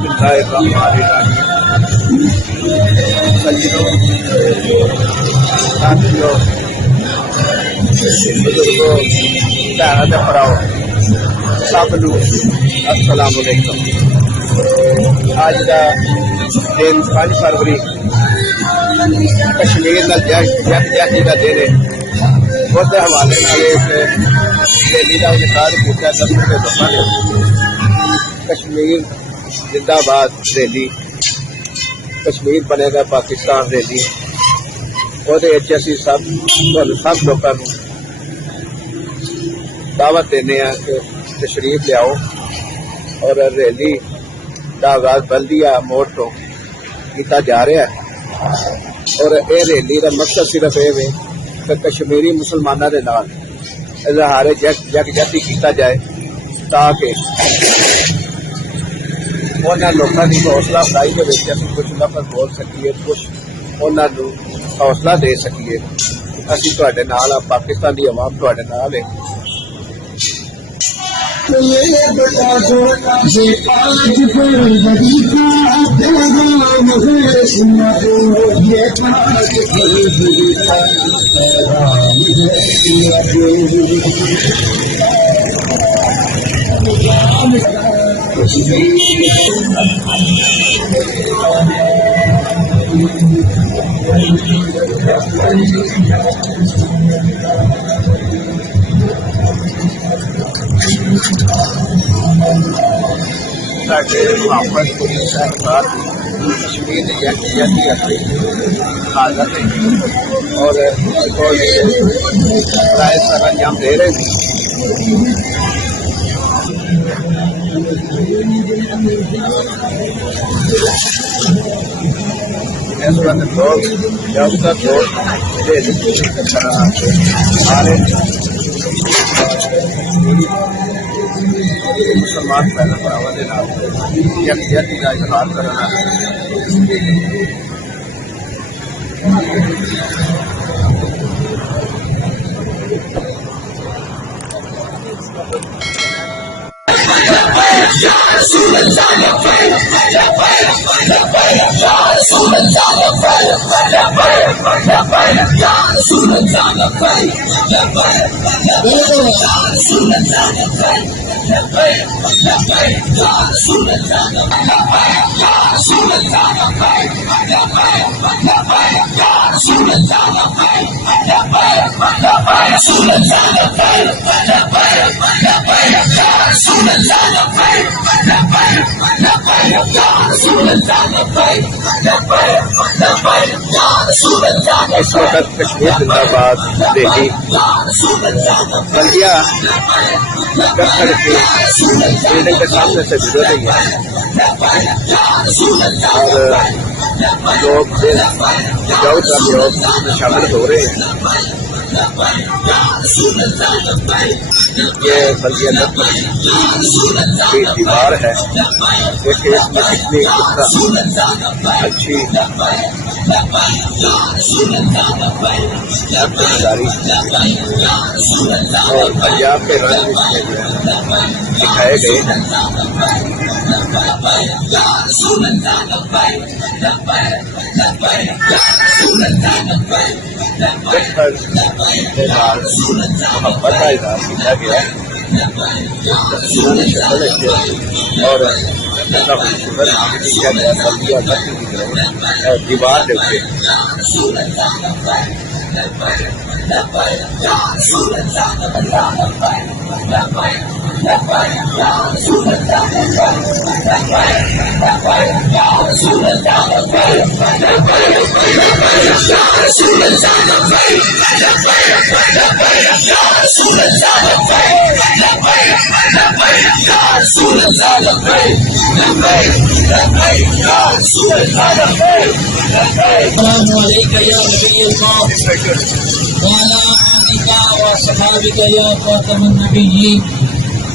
बिस्मिल्लाहिर्रहमानिर्रहीम। सज्जनों, साथियों, बुजुर्गों, भैन भराओ, सबनू अस्सलाम अलैकुम। अज का दिन 5 फरवरी कश्मीर जगजाती का दिन है। उसके हवाले रैली का इनकार किया 10 मिनट तो पहले। कश्मीर जिंदाबाद रैली, कश्मीर बनेगा पाकिस्तान रैली, और असी सब लोगों को दावत देने कि तशरीफ लियाओ और रैली का आगाज बल्दिया मोड़ तो किया जा रहा है। और यह रैली का मकसद सिर्फ ये है कि कश्मीरी मुसलमानों के नाल इजहार यकजहती किया जाए ताकि उन्होंने लोगों की हौसला अफजाई के कुछ लफ्ज बोल सकीए, कुछ उन्होंने हौसला दे सकीए। असी तुहाडे नाल आ, पाकिस्तान की आवाम तुहाडे नाल है। कश्मीर यकजहती हालत है और अंजाम दे रहे हैं। इस वक्त लोग जब तक सारे मुसलमान पहले भरावां दे नाल यकजहती का इजहार करना इस वक्त कश्मीर जिंदाबाद रैली बल्दिया गस्तर की बिल्डिंग के सामने से गुजर रही है और लोग लोग शामिल हो रहे हैं। ये बल्दिया गस्तर की दीवार है, देखिए इसमें कितनी अच्छी और पंजाब के रंग दिखाए गए हैं। मोहब्बत का इजहार किया गया और दीवार देखते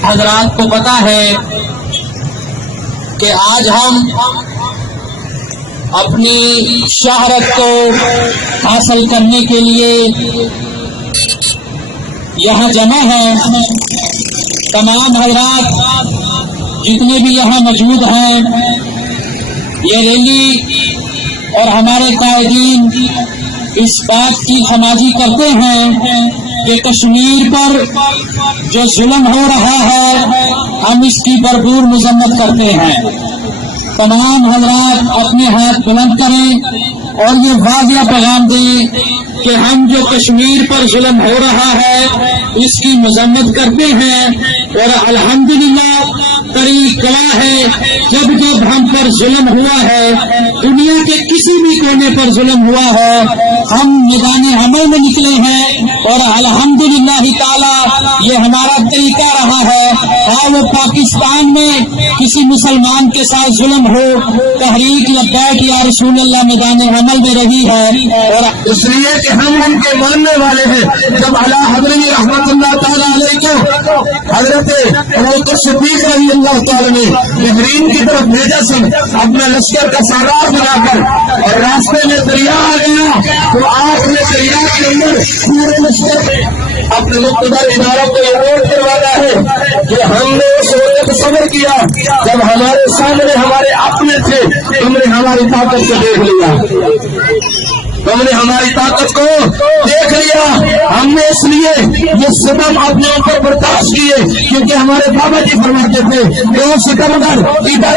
हज़रात को पता है कि आज हम अपनी शहरत को हासिल करने के लिए यहाँ जमा है। तमाम हज़रात जितने भी यहाँ मौजूद हैं, ये रैली और हमारे कायदीन इस बात की खमाजी करते हैं कि कश्मीर पर जो जुल्म हो रहा है हम इसकी भरपूर मजम्मत करते हैं। तमाम हजरात अपने हाथ बुलंद करें और ये वाज़िया पैगाम दें कि हम जो कश्मीर पर जुल्म हो रहा है इसकी मजम्मत करते हैं और अल्हम्दुलिल्लाह तारीख गवाह है जब जब हम पर जुल्म हुआ है, दुनिया के किसी भी कोने पर जुल्म हुआ है, हम मैदान अमल में निकले हैं और अल्हम्दुलिल्लाह ताला ये हमारा तरीका रहा है। हाँ, वो पाकिस्तान में किसी मुसलमान के साथ जुल्म हो, तहरीक लब्बैक या रसूलुल्लाह मैदान अमल में रही है और इसलिए कि हम उनके मानने वाले हैं। जब अला हज़रत रहमतुल्लाह ताला अलैहि को हजरत अबूबकर सिद्दीक रज़ी अल्लाह ताला ने बहरीन की तरफ भेजा सन अपना लश्कर का सारार बनाकर, और रास्ते में दरिया आ गया तो आपने दरिया के अंदर पूरे लश्कर में अपने मुक़्तदर इदारों को नोट करवाना है कि हमने उस वक्त सब्र किया जब हमारे सामने हमारे अपने थे, तुमने हमारी ताकत को देख लिया, तुमने हमारी ताकत को देख लिया। हमने इसलिए ये सितम अपने ऊपर बर्दाश्त किए क्योंकि हमारे बाबा जी फरमाते थे कि वो सितमगर इधर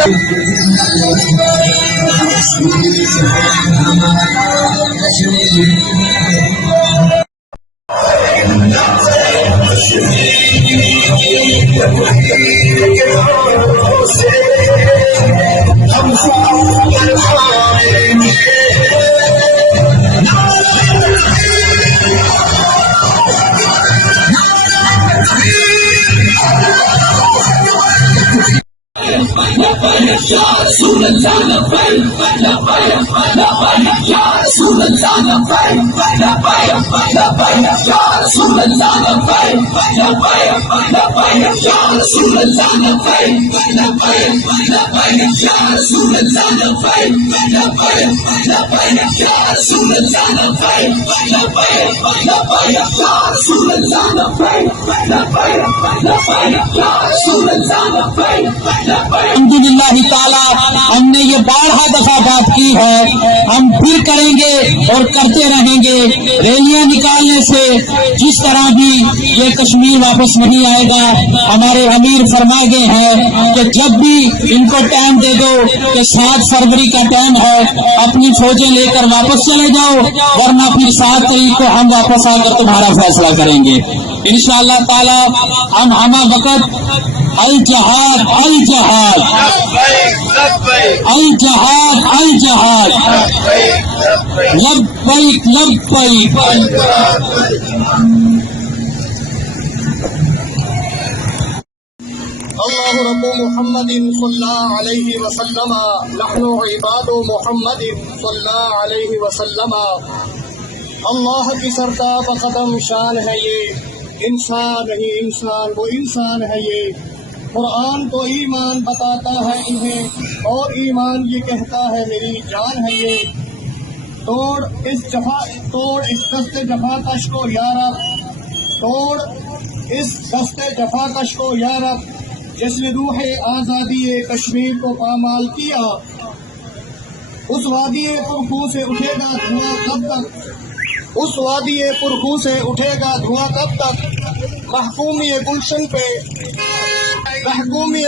अल्हम्दुलिल्लाह ताला हमने ये 12 दफा बात की है, हम फिर करेंगे और करते रहेंगे। रैलियां निकालने से जिस तरह भी ये कश्मीर वापस नहीं आएगा, हमारे अमीर फरमा गए हैं कि जब भी इनको टाइम दे दो कि 7 फरवरी का टाइम है, अपनी फौजें लेकर वापस चले जाओ, वरना फिर 7 तारीख को हम वापस आकर तुम्हारा फैसला करेंगे इंशाअल्लाह ताला। हम हमा वक़्त अल जहाद अल जहाद अल जहाद अल जहाद लब्बैक लब्बैक। अल्लाहु रब्बु मुहम्मदिन सल्लल्लाहु अलैहि वसल्लम नहनु इबादु मुहम्मदिन सल्लल्लाहु अलैहि वसल्लम। अल्लाह की सरता बकदम शान है ये, इंसान नहीं इंसान, वो इंसान है ये। कुरान तो ईमान बताता है इन्हें और ईमान ये कहता है मेरी जान है ये। तोड़ इस दस्ते जफाकश को यारब, तोड़ इस दस्ते जफाकश को यारब, जिसने रूह आज़ादी कश्मीर को पामाल किया। उस वादी पुरखू से उठेगा धुआं कब तक, उस वादी पुरखू से उठेगा धुआं कब तक। महकूमी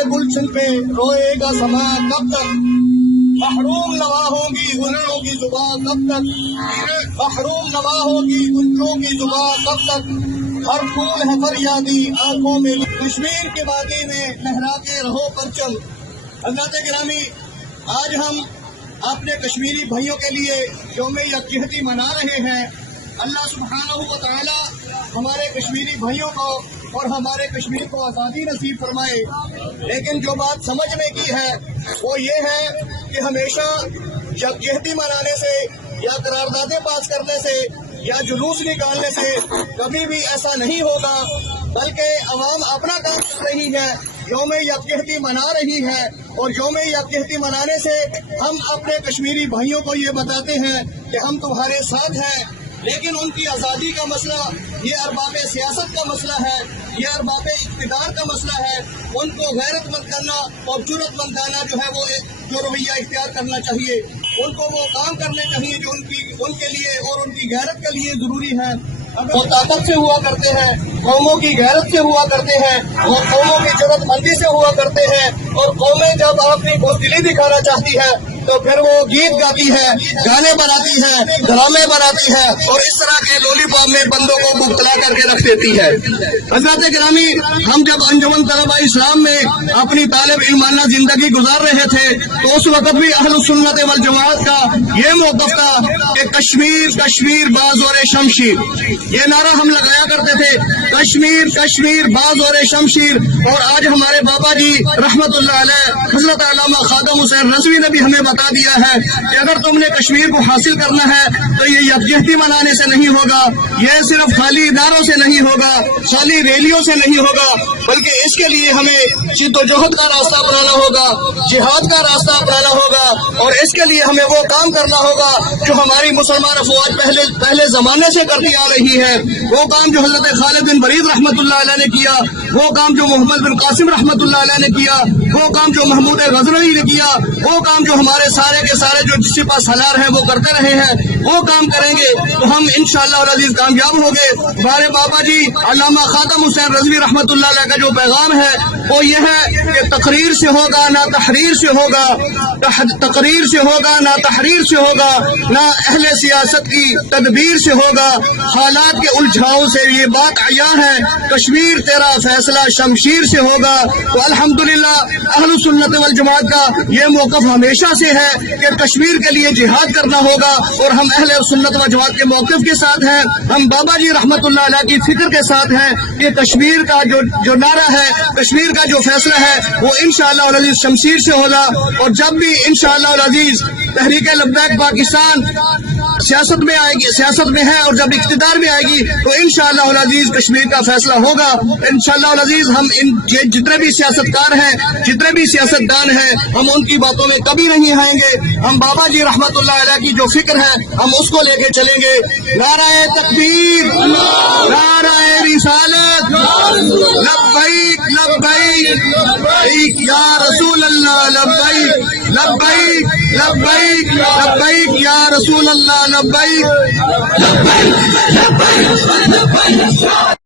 गुलशन पे रोएगा समा कब तक। महरूम नवा होगी गुलशों की जुबान कब तक, महरूम नवा होगी गुलशों की जुबान कब तक। हर फूल है फरियादी आंखों में, कश्मीर के वादी में लहरा के रहो परचम। हज़रत गिरामी, आज हम अपने कश्मीरी भाइयों के लिए यौम यकजहती मना रहे हैं। अल्लाह सुब्हानहू व तआला हमारे कश्मीरी भाइयों को और हमारे कश्मीर को आज़ादी नसीब फरमाए। लेकिन जो बात समझने की है वो ये है कि हमेशा यकजहती मनाने से या करारदादें पास करने से या जुलूस निकालने से कभी भी ऐसा नहीं होगा, बल्कि अवाम अपना काम कर रही है, यौम यकजहती मना रही है। और यौम यकजहती मनाने से हम अपने कश्मीरी भाइयों को ये बताते हैं कि हम तुम्हारे साथ हैं, लेकिन उनकी आज़ादी का मसला ये अरबाब सियासत का मसला है, ये अरबाब इक़्तिदार का मसला है। उनको गैरतमंद करना और जुर्रतमंद करना जो है वो जो रवैया इख्तियार करना चाहिए, उनको वो काम करने चाहिए जो उनके लिए और उनकी गैरत के लिए ज़रूरी है। वो ताकत से हुआ करते हैं, कौमों की गैरत से हुआ करते हैं, वो कौमों की जुर्रतमंदी से हुआ करते हैं। और कौमें जब अपनी बुज़दिली दिखाना चाहती है तो फिर वो गीत गाती है, गाने बनाती है, ड्रामे बनाती है और इस तरह के लॉलीपॉप में बंदों को मुब्तला करके रख देती है। हज़रत गिरामी, हम जब अंजुमन तलबा इस्लाम में अपनी तालिब इल्माना जिंदगी गुजार रहे थे तो उस वक्त भी अहलुस सुन्नत वल जमाअत का ये मौक़िफ़ था कि कश्मीर कश्मीर बाज़ोर शमशीर, ये नारा हम लगाया करते थे, कश्मीर कश्मीर बाज़ोर शमशीर। और आज हमारे बाबा जी रहमतुल्लाह अलैह हज़रत अल्लामा खादम हुसैन रज़वी ने भी हमें बता दिया है कि अगर तुमने कश्मीर को हासिल करना है तो ये यकजहती मनाने से नहीं होगा, ये सिर्फ खाली इदारों से नहीं होगा, खाली रैलियों से नहीं होगा, बल्कि इसके लिए हमें जिद्दोजहद का रास्ता अपनाना होगा, जिहाद का रास्ता अपनाना होगा। और इसके लिए हमें वो काम करना होगा जो हमारी मुसलमान अफवाज पहले जमाने से करती आ रही है। वो काम जो हजरत खालिद बिन वलीद रहमतुल्लाह अलैह ने किया, वो काम जो मोहम्मद बिन कासिम रहमतुल्लाह अलैह ने किया, वो काम जो महमूद गजनवी ने किया, वो काम जो हमारे सारे के सारे जो जिसके पास हलार हैं वो करते रहे हैं, वो काम करेंगे तो हम इंशाअल्लाह अज़ीज़ कामयाब होंगे। हमारे बाबा जी अल्लामा खादम हुसैन रज़वी रहमतुल्लाह अलैह का जो पैगाम है वो ये है कि तकरीर से होगा ना तहरीर से होगा, तकरीर से होगा ना तहरीर से होगा, ना अहले सियासत की तदबीर से होगा, हालात के उलझाव से ये बात आया है, कश्मीर तेरा फैसला शमशीर से होगा। तो अल्हम्दुलिल्लाह अहलुस सुन्नत वल जमात का ये मौक़िफ़ हमेशा से है कि कश्मीर के लिए जिहाद करना होगा और हम अहले सुन्नत वल जमात के मौक़िफ़ के साथ हैं, हम बाबा जी रहमतुल्लाह अलैह की फिक्र के साथ हैं कि कश्मीर का जो नारा है, कश्मीर का जो फैसला है वो इंशाअल्लाह अल अज़ीज़ शमशीर से होगा। और जब भी इंशाअल्लाह अल अज़ीज़ तहरीक लब्बैक पाकिस्तान सियासत में आएगी, सियासत में है और जब इक़्तिदार में आएगी तो इंशाअल्लाह अल अज़ीज़ कश्मीर का फैसला होगा। इंशाअल्लाह अल अज़ीज़ हम जितने भी सियासतकार हैं, जितने भी सियासतदान हैं, हम उनकी बातों में कभी नहीं आएंगे। हम बाबा जी रहमतुल्लाह अलैह की जो फिक्र है हम उसको लेके चलेंगे। नाराए तकबीर, नाराए रिसालत, लब्बैक लब्बैक लब्बैक या रसूल अल्लाह, लब्बैक लब्बैक लब्बैक लब्बैक या रसूल अल्लाह, लब्बैक लब्बैक लब्बैक।